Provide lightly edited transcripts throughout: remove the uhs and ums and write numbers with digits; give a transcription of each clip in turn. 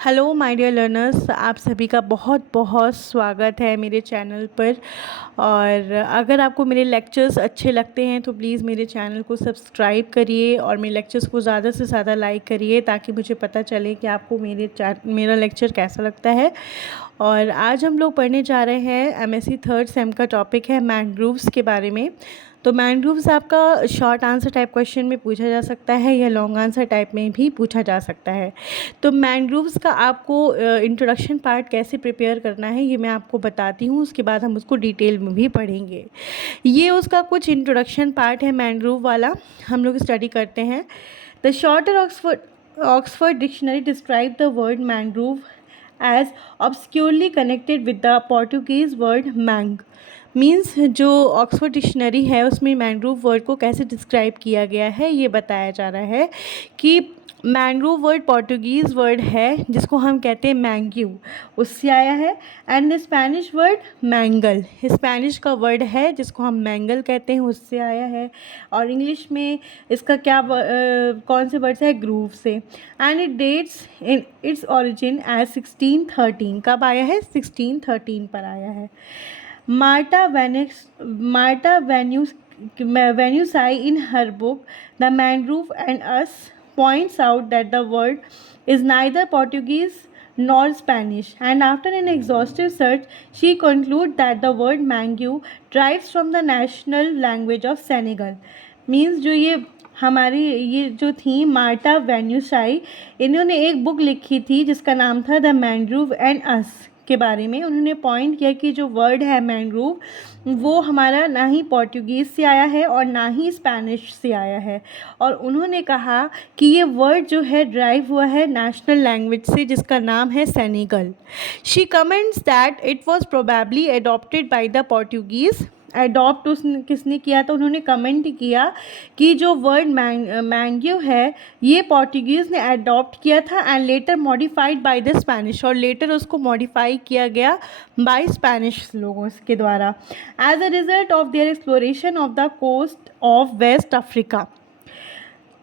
Hello my dear learners, आप सभी का बहुत बहुत स्वागत है मेरे चैनल पर। और अगर आपको मेरे लेक्चर्स अच्छे लगते हैं तो प्लीज़ मेरे चैनल को सब्सक्राइब करिए और मेरे लेक्चर्स को ज़्यादा से ज़्यादा लाइक करिए ताकि मुझे पता चले कि आपको मेरा लेक्चर कैसा लगता है। और आज हम लोग पढ़ने जा रहे हैं एमएससी थर्ड सेम का टॉपिक है मैनग्रोव्स के बारे में। तो मैनग्रोव्स आपका शॉर्ट आंसर टाइप क्वेश्चन में पूछा जा सकता है या लॉन्ग आंसर टाइप में भी पूछा जा सकता है। तो मैनग्रोव्स का आपको इंट्रोडक्शन पार्ट कैसे प्रिपेयर करना है ये मैं आपको बताती हूँ, उसके बाद हम उसको डिटेल में भी पढ़ेंगे। ये उसका कुछ इंट्रोडक्शन पार्ट है मैनग्रोव वाला, हम लोग स्टडी करते हैं। The shorter Oxford dictionary describe the word mangrove as obscurely connected with the Portuguese word mangue. Means जो ऑक्सफोर्ड डिक्शनरी है उसमें मैनग्रोव वर्ड को कैसे डिस्क्राइब किया गया है ये बताया जा रहा है कि मैनग्रोव वर्ड पोर्टुगीज़ वर्ड है जिसको हम कहते हैं मैंग्यू, उससे आया है। And the Spanish word mangle, Spanish का वर्ड है जिसको हम मैंगल कहते हैं, उससे आया है। और इंग्लिश में इसका कौन से वर्ड से है? ग्रूव से। And it dates in its origin as 1613। कब आया है? 1613 पर आया है। Marta Vanusai in her book The Mangrove and Us points out that the word is neither Portuguese nor Spanish, and after an exhaustive search she concludes that the word mangue derives from the national language of Senegal. Means जो ये जो थी Marta वेन्यूसाई, इन्होंने एक book लिखी थी जिसका नाम था द मैनग्रोव एंड अस के बारे में। उन्होंने पॉइंट किया कि जो वर्ड है मैनग्रोव वो हमारा ना ही पोर्टुगीज़ से आया है और ना ही स्पेनिश से आया है। और उन्होंने कहा कि ये वर्ड जो है ड्राइव हुआ है नेशनल लैंग्वेज से जिसका नाम है Senegal. She comments that it was probably adopted by the Portuguese. Adopt उसने किसने किया? तो उन्होंने कमेंट किया कि जो वर्ड मैंग्यू है ये पोर्टुगीज़ ने अडॉप्ट किया था and later modified by the Spanish, और लेटर उसको मॉडिफाई किया गया बाय स्पेनिश लोगों के द्वारा as a result of their exploration of the coast of West Africa.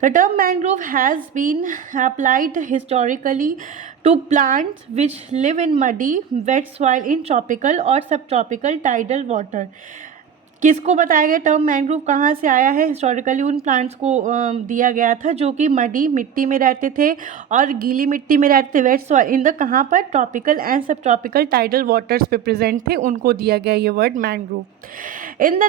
The term mangrove has been applied historically to plants which live in muddy, wet soil in tropical or subtropical tidal water. किसको बताया गया term mangrove कहाँ से आया है? Historically उन plants को दिया गया था जो कि मडी मिट्टी में रहते थे और गीली मिट्टी में रहते थे, वेट सॉइल इन द कहाँ पर? ट्रॉपिकल एंड सब ट्रॉपिकल टाइडल वाटर्स पे प्रेजेंट थे, उनको दिया गया ये word mangrove. In the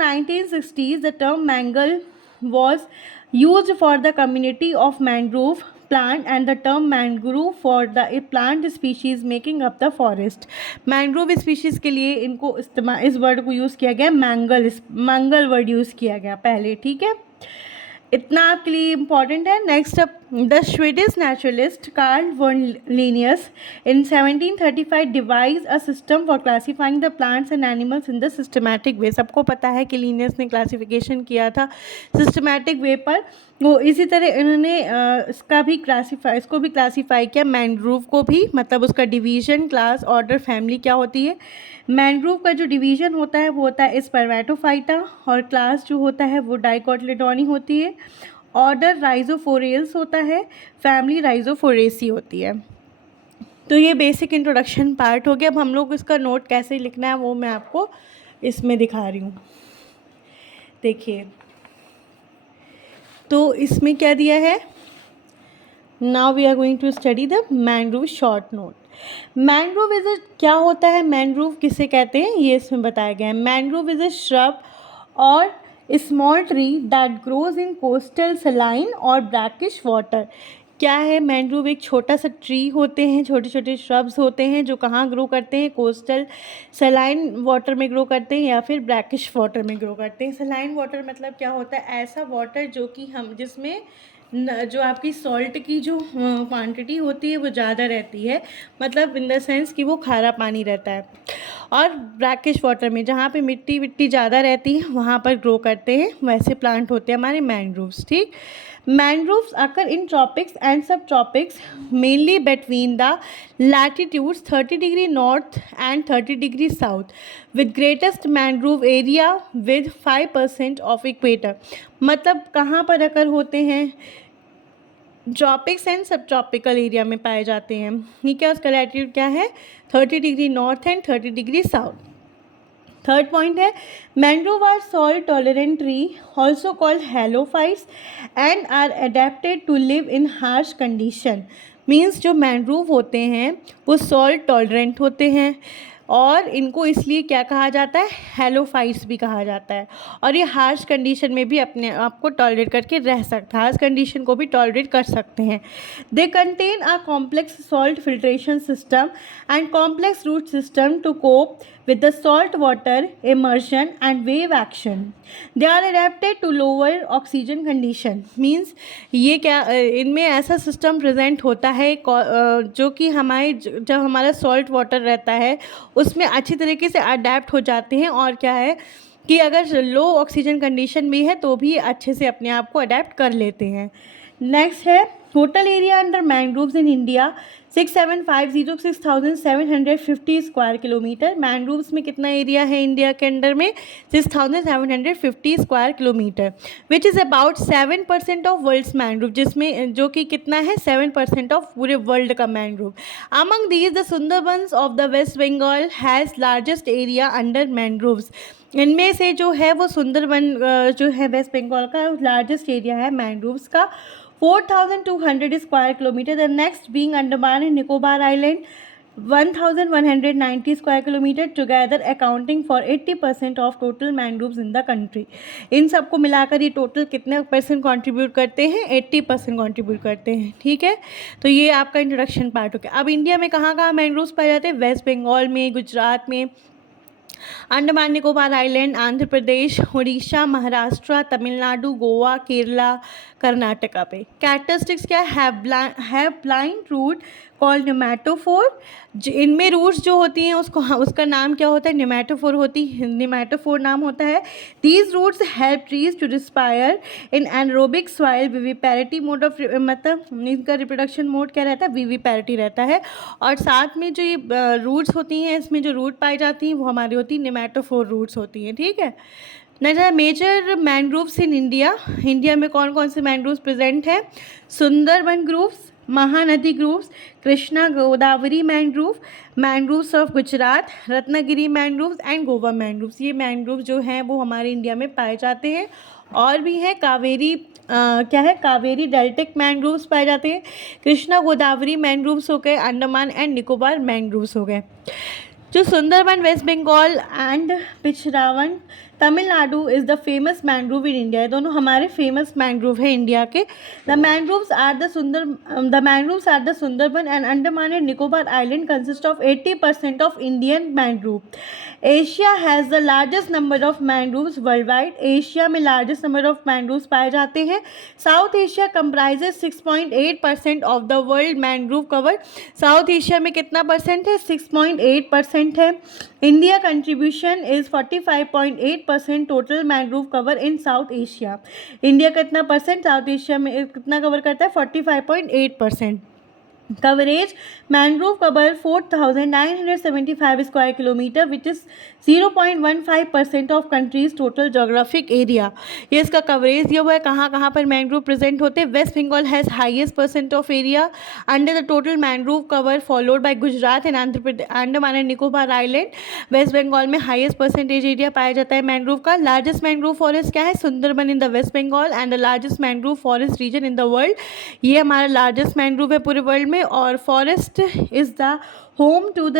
1960s the term mangle was used for the community of mangrove plant and the term mangrove for the plant species making up the forest. Mangrove species के लिए इनको इस word को use किया गया, मंगल word use किया गया पहले, ठीक है। इतना आपके लिए इम्पॉर्टेंट है। Next up the Swedish naturalist Carl von Linnaeus in 1735 devise a system for classifying the plants and animals in the systematic way. सबको पता है कि लिनियस ने क्लासिफिकेशन किया था सिस्टमैटिक वे पर, वो इसी तरह इन्होंने इसको भी क्लासीफाई किया, मैनग्रोव को भी, मतलब उसका डिवीज़न, क्लास, ऑर्डर, फैमिली क्या होती है। मैनग्रोव का जो डिवीज़न होता है वो होता है स्पर्मेटोफाइटा, और क्लास जो होता है वो डाइकोटिलेडोनी होती है, ऑर्डर राइजोफोरेल्स होता है, फैमिली राइजोफोरेसी होती है। तो ये बेसिक इंट्रोडक्शन पार्ट हो गया। अब हम लोग इसका नोट कैसे लिखना है वो मैं आपको इसमें दिखा रही हूँ। देखिए, तो इसमें क्या दिया है? Now we are going to study the mangrove short note. Mangrove is क्या होता है? मैनग्रोव किसे कहते हैं ये इसमें बताया गया है। मैनग्रोव इज अ श्रब और small tree that grows in coastal saline और ब्रैकिश वाटर। क्या है? मैनग्रोव एक छोटा सा ट्री होते हैं, छोटे छोटे श्रब्स होते हैं जो कहाँ ग्रो करते हैं? कोस्टल सलाइन वाटर में ग्रो करते हैं या फिर ब्रैकिश वाटर में ग्रो करते हैं। सलाइन वाटर मतलब क्या होता है? ऐसा वाटर जो कि हम जिसमें जो आपकी सॉल्ट की जो क्वांटिटी होती है वो ज़्यादा रहती है, मतलब इन द सेंस कि वो खारा पानी रहता है। और ब्रैकिश वाटर में जहाँ पे मिट्टी विट्टी ज़्यादा रहती है वहाँ पर ग्रो करते हैं, वैसे प्लांट होते हैं हमारे मैनग्रोव्स, ठीक। Mangroves occur in tropics and subtropics mainly between the latitudes 30 degree north and 30 degree south with greatest mangrove area with 5% of equator. मतलब कहाँ पर अकर होते हैं? Tropics and subtropical area में पाए जाते हैं, ठीक है। उसका लैटिट्यूड क्या है, 30 degree north and 30 degree south. Third point है, mangrove are salt tolerant tree also called halophytes and are adapted to live in harsh condition. Means जो मैंग्रोव होते हैं वो सॉल्ट टॉलरेंट होते हैं और इनको इसलिए क्या कहा जाता है, हेलोफाइट्स भी कहा जाता है। और ये हार्श कंडीशन में भी अपने आप को टॉलरेट करके रह सकता है, हार्श कंडीशन को भी टॉलरेट कर सकते हैं। They contain a complex salt filtration system and complex root system to cope with the salt water immersion and wave action. They are adapted to lower oxygen condition. Means ये क्या इनमें ऐसा system present होता है जो कि हमारे जब हमारा सॉल्ट वाटर रहता है उसमें अच्छी तरीके से अडेप्ट हो जाते हैं, और क्या है कि अगर लो ऑक्सीजन कंडीशन भी है तो भी अच्छे से अपने आप को अडेप्ट कर लेते हैं। नेक्स्ट है, total area under mangroves in India 6,750 square kilometre. Mangroves में कितना एरिया है इंडिया के अंडर में, 6,750 square kilometre, which is about 7% of world's mangrove, जिसमें जो कि कितना है 7% ऑफ पूरे वर्ल्ड का mangrove. Among these the Sundarbans of the West Bengal has largest area under mangroves. इनमें से जो है वो सुंदरबन जो है वेस्ट बंगाल का लार्जेस्ट एरिया है मैंग्रोव्स का, 4,200 square kilometer. The next being Andaman and Nicobar island 1,190 square kilometer, together accounting for 80% of total mangroves in the country. इन सबको मिलाकर ये टोटल कितने परसेंट कंट्रीब्यूट करते हैं, 80% कंट्रीब्यूट करते हैं, ठीक है। तो ये आपका इंट्रोडक्शन पार्ट हो गया। अब इंडिया में कहाँ कहाँ मैंग्रोव्स पाए जाते हैं, वेस्ट बंगाल में, गुजरात में, अंडमान निकोबार आइलैंड, आंध्र प्रदेश, उड़ीसा, महाराष्ट्र, तमिलनाडु, गोवा, केरला, कर्नाटका पे। कैरेक्टरिस्टिक्स क्या है, have blind root called pneumatophore. इनमें रूट्स जो होती हैं उसका नाम क्या होता है, निमेटोफोर निमेटोफोर नाम होता है। These roots help trees to respire in anaerobic soil viviparity mode of, मतलब इनका रिप्रोडक्शन मोड क्या रहता है, विविपैरिटी रहता है। और साथ में जो ये रूट्स होती हैं, इसमें जो रूट पाई जाती हैं वो हमारी होती है निमेटोफोर रूट्स होती हैं, ठीक है। Next, major mangroves in India में कौन कौन से मैंग्रोव्स प्रेजेंट हैं, Sundarban groves, Mahanadi groves, Krishna Godavari mangroves of Gujarat, Ratnagiri mangroves and Goa mangroves. ये मैंग्रोव जो हैं वो हमारे इंडिया में पाए जाते हैं। और भी है कावेरी कावेरी डेल्टिक मैंग्रोव्स पाए जाते हैं, कृष्णा गोदावरी मैंग्रोव्स हो गए, अंडमान एंड निकोबार मैंग्रोव्स हो गए। जो Sundarban West Bengal and Pichavaram Tamil Nadu is the famous mangrove in India. ये दोनों हमारे फेमस मैंग्रोव है इंडिया के। The mangroves are the Sundarban and Andaman and Nicobar island consist of 80% of Indian mangrove. Asia has the largest number of mangroves world wide. Asia में largest number of mangroves पाए जाते हैं। South Asia comprises 6.8% of the world mangrove cover. South Asia में कितना percent है, 6.8% है। India contribution is 45.8% total mangrove cover in south Asia. India कितना percent south Asia में कितना कवर करता है, 45.8%। Coverage, mangrove cover 4,975 square kilometre which is 0.15% of countries total geographic area. ये इसका कवरेज दिया हुआ है, कहाँ कहाँ पर मैंग्रोव प्रेजेंट होते हैं। West Bengal has highest percent of area under the total mangrove cover, followed by Gujarat and Andhra Pradesh, Andaman and Nicobar island. West Bengal में हाईएस्ट परसेंटेज एरिया पाया जाता है मैंग्रोव का। लार्जेस्ट मैंग्रोव फॉरेस्ट क्या है, Sundarban in the West Bengal and the largest mangrove forest region in the world. ये हमारा largest mangrove है पूरे वर्ल्ड में। और forest is the home to the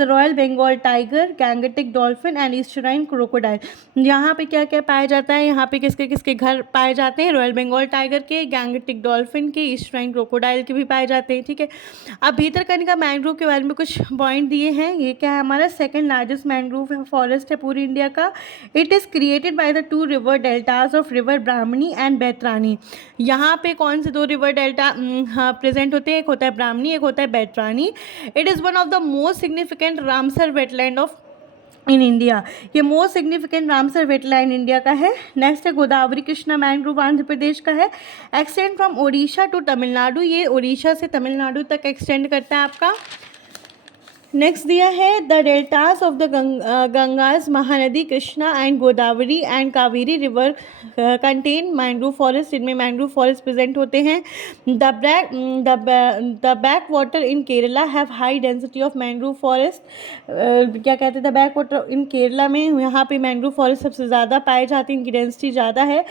royal Bengal tiger, Gangetic dolphin and eastern crocodile. यहाँ पे क्या क्या पाया जाता है, यहाँ पे किसके किसके घर पाए जाते हैं, रॉयल बंगाल टाइगर के, गैंगटिक डॉल्फिन के, ईस्टर्न क्रोकोडाइल के भी पाए जाते हैं, ठीक है। अब भीतरकनिका मैंग्रोव के बारे में कुछ पॉइंट दिए हैं। ये क्या है, हमारा सेकेंड लार्जेस्ट मैंग्रोव फॉरेस्ट है पूरी इंडिया का। It is created by the 2 river deltas of river Brahmani and Baitarani. यहाँ पे कौन से 2 रिवर डेल्टा प्रेजेंट होते हैं, एक होता है ब्राह्मणी, एक होता है Baitarani. It is one of the most significant Ramsar wetland of in India. ये most significant Ramsar wetland India का है। नेक्स्ट है गोदावरी कृष्णा मैंग्रोव, आंध्र प्रदेश का है। Extend from Odisha to Tamil Nadu, ये ओडिशा से तमिलनाडु तक एक्सटेंड करता है आपका। नेक्स्ट दिया है the deltas of the Ganges Mahanadi Krishna and Godavari and Kaveri river contain mangrove forest. इनमें मैंग्रोव फॉरेस्ट प्रेजेंट होते हैं। The back water in Kerala have high density of mangrove forest. क्या कहते हैं, the back water in Kerala में यहाँ पे मैंग्रोव फॉरेस्ट सबसे ज़्यादा पाए जाते हैं, इनकी डेंसिटी ज़्यादा है।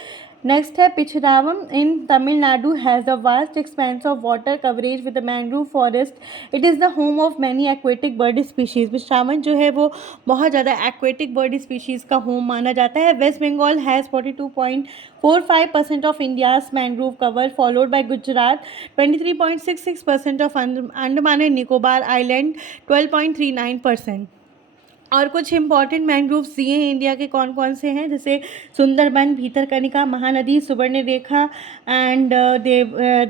नेक्स्ट है Pichavaram in Tamil Nadu has the vast expanse of water coverage with the mangrove forest. It is the home of many aquatic bird species. Pichavaram जो है वो बहुत ज़्यादा एक्वेटिक बर्ड स्पीशीज़ का होम माना जाता है। West Bengal has 42.45% of India's mangrove cover, followed by Gujarat 23.66% of Andaman and Nicobar island 12.39%। और कुछ इंपॉर्टेंट मैंग्रोव्स दिए हैं इंडिया के, कौन कौन से हैं, जैसे सुंदरबन, भीतरकनिका, महानदी, सुवर्णरेखा एंड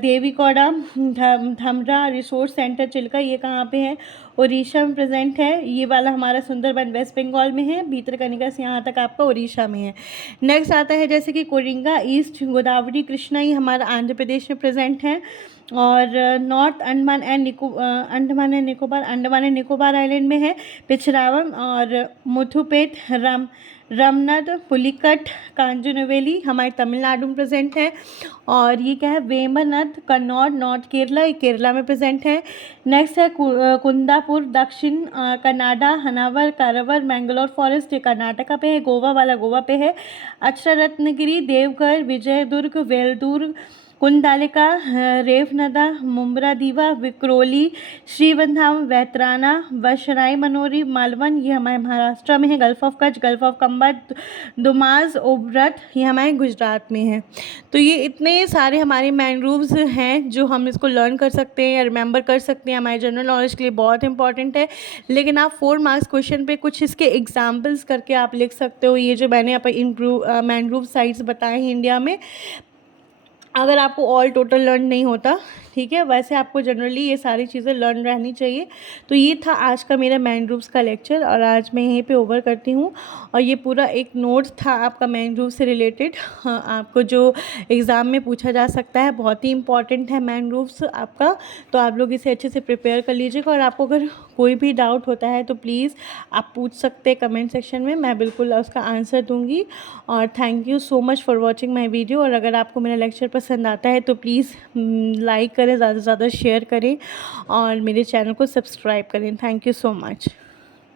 देवीकौड़ा, धमरा रिसोर्स सेंटर चिल्का, ये कहाँ पे है, उड़ीसा में प्रेजेंट है। ये वाला हमारा सुंदरबन वेस्ट बंगाल में है, भीतरकनिका से यहाँ तक आपका उड़ीसा में है। नेक्स्ट आता है जैसे कि कोरिंगा, ईस्ट गोदावरी, कृष्णा, ये हमारा आंध्र प्रदेश में प्रेजेंट है। और north Andaman and Nicobar island में है पिछरावम और मुथुपेट, रमनद, पुलिकट, कांजुनवेली हमारे तमिलनाडु में प्रेजेंट है। और ये क्या है, वेमनद, कन्नौज, नॉर्थ केरला, ये केरला में प्रेजेंट है। नेक्स्ट है कुंदापुर, दक्षिण कनाडा, हनावर, कारवार, मैंगलोर फॉरेस्ट, ये कर्नाटका पे है। गोवा वाला गोवा पे है। अक्षरा रत्नगिरी, देवघर, विजयदुर्ग, वेलदुर्ग, कुंदालिका, रेवनदा, मुम्बरा दीवा, विक्रोली, श्रीवंधाम, वैतराना, वशराई मनोरी, मालवन, ये हमारे महाराष्ट्र में है। Gulf of Kutch, gulf of Khambhat, Dumas, ओब्रत, ये हमारे गुजरात में है। तो ये इतने सारे हमारे मैंग्रोव्स हैं जो हम इसको लर्न कर सकते हैं या रिमेंबर कर सकते हैं, हमारे जनरल नॉलेज के लिए बहुत इंपॉर्टेंट है। लेकिन आप 4 मार्क्स क्वेश्चन पे कुछ इसके एग्जाम्पल्स करके आप लिख सकते हो। ये जो मैंने यहाँ मैंग्रोव साइट्स बताए हैं इंडिया में, अगर आपको ऑल टोटल लर्न नहीं होता, ठीक है, वैसे आपको जनरली ये सारी चीज़ें लर्न रहनी चाहिए। तो ये था आज का मेरा मैंग्रोव्स का लेक्चर और आज मैं यहीं पे ओवर करती हूँ। और ये पूरा एक नोट था आपका मैंग्रोव से रिलेटेड, हाँ, आपको जो एग्ज़ाम में पूछा जा सकता है, बहुत ही इंपॉर्टेंट है मैंग्रोव्स आपका। तो आप लोग इसे अच्छे से प्रिपेयर कर लीजिएगा और आपको अगर कोई भी डाउट होता है तो प्लीज़ आप पूछ सकते हैं कमेंट सेक्शन में, मैं बिल्कुल उसका आंसर दूँगी। और thank you so much for watching my video. और अगर आपको मेरा लेक्चर पसंद आता है तो प्लीज़ लाइक करें, ज़्यादा से ज़्यादा शेयर करें और मेरे चैनल को सब्सक्राइब करें। Thank you so much.